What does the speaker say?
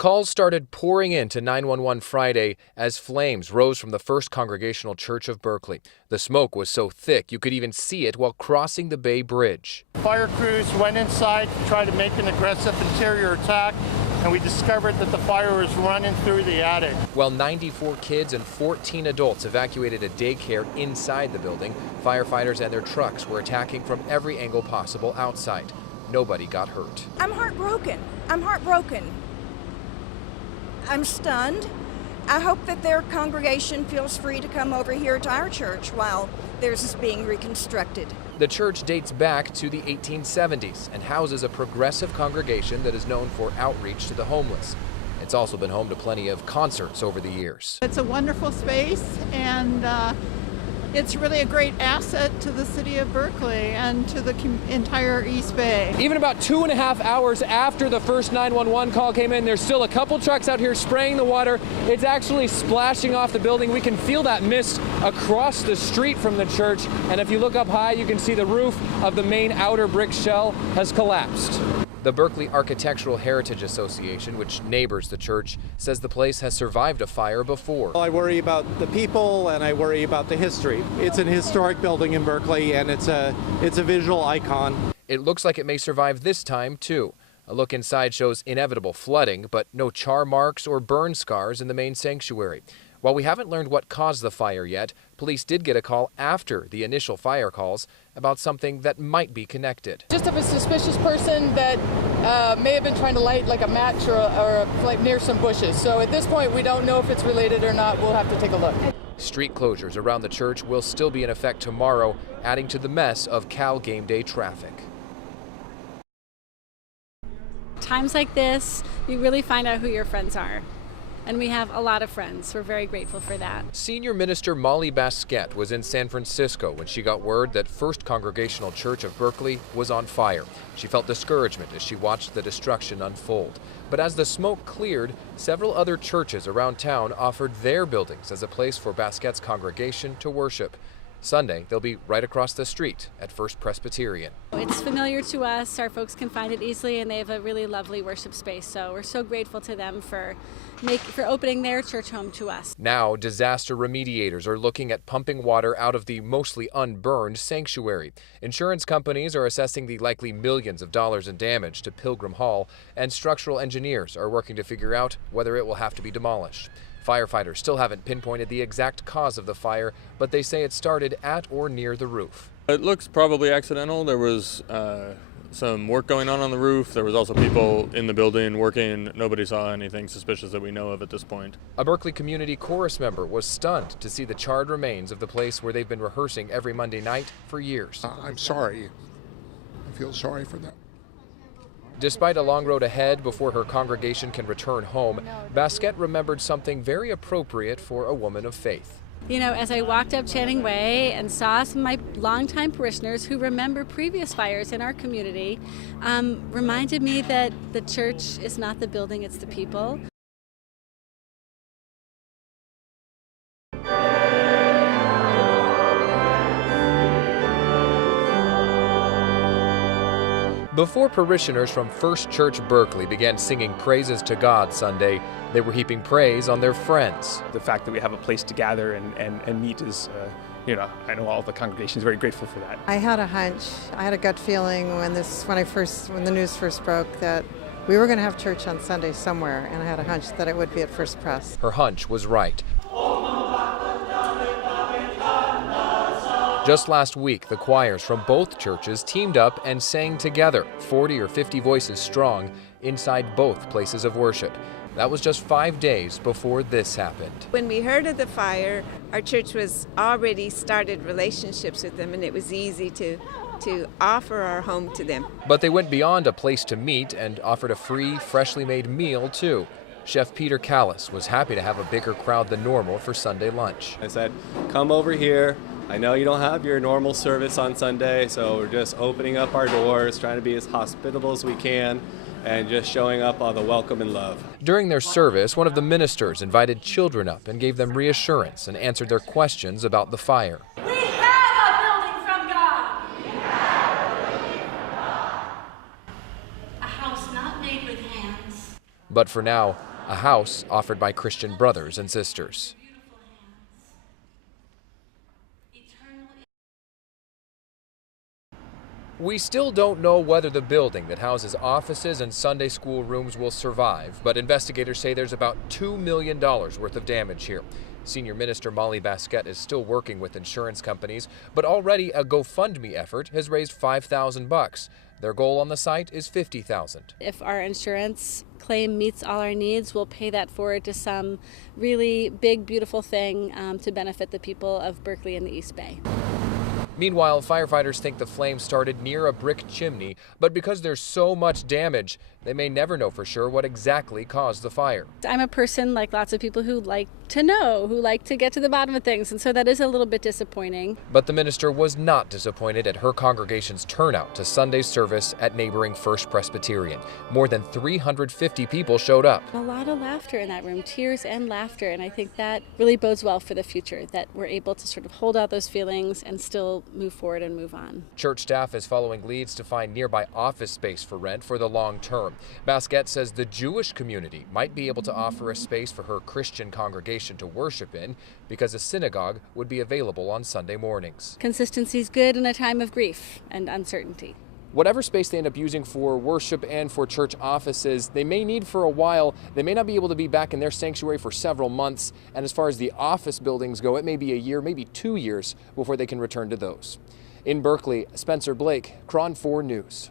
Calls started pouring into 911 Friday as flames rose from the First Congregational Church of Berkeley. The smoke was so thick you could even see it while crossing the Bay Bridge. Fire crews went inside to try to make an aggressive interior attack, and we discovered that the fire was running through the attic. While 94 kids and 14 adults evacuated a daycare inside the building, firefighters and their trucks were attacking from every angle possible outside. Nobody got hurt. I'm heartbroken. I'm stunned. I hope that their congregation feels free to come over here to our church while theirs is being reconstructed. The church dates back to the 1870s and houses a progressive congregation that is known for outreach to the homeless. It's also been home to plenty of concerts over the years. It's a wonderful space, and it's really a great asset to the city of Berkeley and to the entire East Bay. Even about 2.5 hours after the first 911 call came in, there's still a couple trucks out here spraying the water. It's actually splashing off the building. We can feel that mist across the street from the church. And if you look up high, you can see the roof of the main outer brick shell has collapsed. The Berkeley Architectural Heritage Association, which neighbors the church, says the place has survived a fire before. I worry about the people and I worry about the history. It's an historic building in Berkeley and it's a visual icon. It looks like it may survive this time too. A look inside shows inevitable flooding, but no char marks or burn scars in the main sanctuary. While we haven't learned what caused the fire yet, police did get a call after the initial fire calls about something that might be connected. Just of a suspicious person that may have been trying to light like a match or like near some bushes. So at this point, we don't know if it's related or not. We'll have to take a look. Street closures around the church will still be in effect tomorrow, adding to the mess of Cal game day traffic. Times like this, you really find out who your friends are. And we have a lot of friends. We're very grateful for that. Senior Minister Molly Basquette was in San Francisco when she got word that First Congregational Church of Berkeley was on fire. She felt discouragement as she watched the destruction unfold. But as the smoke cleared, several other churches around town offered their buildings as a place for Basquette's congregation to worship. Sunday, they'll be right across the street at First Presbyterian. It's familiar to us. Our folks can find it easily, and they have a really lovely worship space. So we're so grateful to them for opening their church home to us. Now, disaster remediators are looking at pumping water out of the mostly unburned sanctuary. Insurance companies are assessing the likely millions of dollars in damage to Pilgrim Hall, and structural engineers are working to figure out whether it will have to be demolished. Firefighters still haven't pinpointed the exact cause of the fire, but they say it started at or near the roof. It looks probably accidental. There was some work going on the roof. There was also people in the building working. Nobody saw anything suspicious that we know of at this point. A Berkeley Community Chorus member was stunned to see the charred remains of the place where they've been rehearsing every Monday night for years. I'm sorry. I feel sorry for them. Despite a long road ahead before her congregation can return home, Basquette remembered something very appropriate for a woman of faith. You know, as I walked up Channing Way and saw some of my longtime parishioners who remember previous fires in our community, reminded me that the church is not the building, it's the people. Before parishioners from First Church Berkeley began singing praises to God Sunday, they were heaping praise on their friends. The fact that we have a place to gather and meet is, I know all the congregation is very grateful for that. I had a hunch, I had a gut feeling when the news first broke that we were going to have church on Sunday somewhere, and I had a hunch that it would be at First Pres. Her hunch was right. Just last week, the choirs from both churches teamed up and sang together, 40 or 50 voices strong, inside both places of worship. That was just 5 days before this happened. When we heard of the fire, our church was already started relationships with them, and it was easy to offer our home to them. But they went beyond a place to meet and offered a free, freshly made meal, too. Chef Peter Callis was happy to have a bigger crowd than normal for Sunday lunch. I said, come over here. I know you don't have your normal service on Sunday, so we're just opening up our doors, trying to be as hospitable as we can, and just showing up all the welcome and love. During their service, one of the ministers invited children up and gave them reassurance and answered their questions about the fire. We have a building from God. A house not made with hands. But for now, a house offered by Christian brothers and sisters. We still don't know whether the building that houses offices and Sunday school rooms will survive, but investigators say there's about $2 million worth of damage here. Senior Minister Molly Basquette is still working with insurance companies, but already a GoFundMe effort has raised $5,000. Their goal on the site is $50,000. If our insurance claim meets all our needs, we'll pay that forward to some really big, beautiful thing to benefit the people of Berkeley and the East Bay. Meanwhile, firefighters think the flame started near a brick chimney, but because there's so much damage, they may never know for sure what exactly caused the fire. I'm a person, like lots of people, who like to know, who like to get to the bottom of things, and so that is a little bit disappointing. But the minister was not disappointed at her congregation's turnout to Sunday's service at neighboring First Presbyterian. More than 350 people showed up. A lot of laughter in that room, tears and laughter, and I think that really bodes well for the future, that we're able to sort of hold out those feelings and still move forward and move on. Church staff is following leads to find nearby office space for rent for the long term. Basquette says the Jewish community might be able to offer a space for her Christian congregation to worship in because a synagogue would be available on Sunday mornings. Consistency is good in a time of grief and uncertainty. Whatever space they end up using for worship and for church offices, they may need for a while. They may not be able to be back in their sanctuary for several months. And as far as the office buildings go, it may be a year, maybe 2 years before they can return to those. In Berkeley, Spencer Blake, KRON 4 News.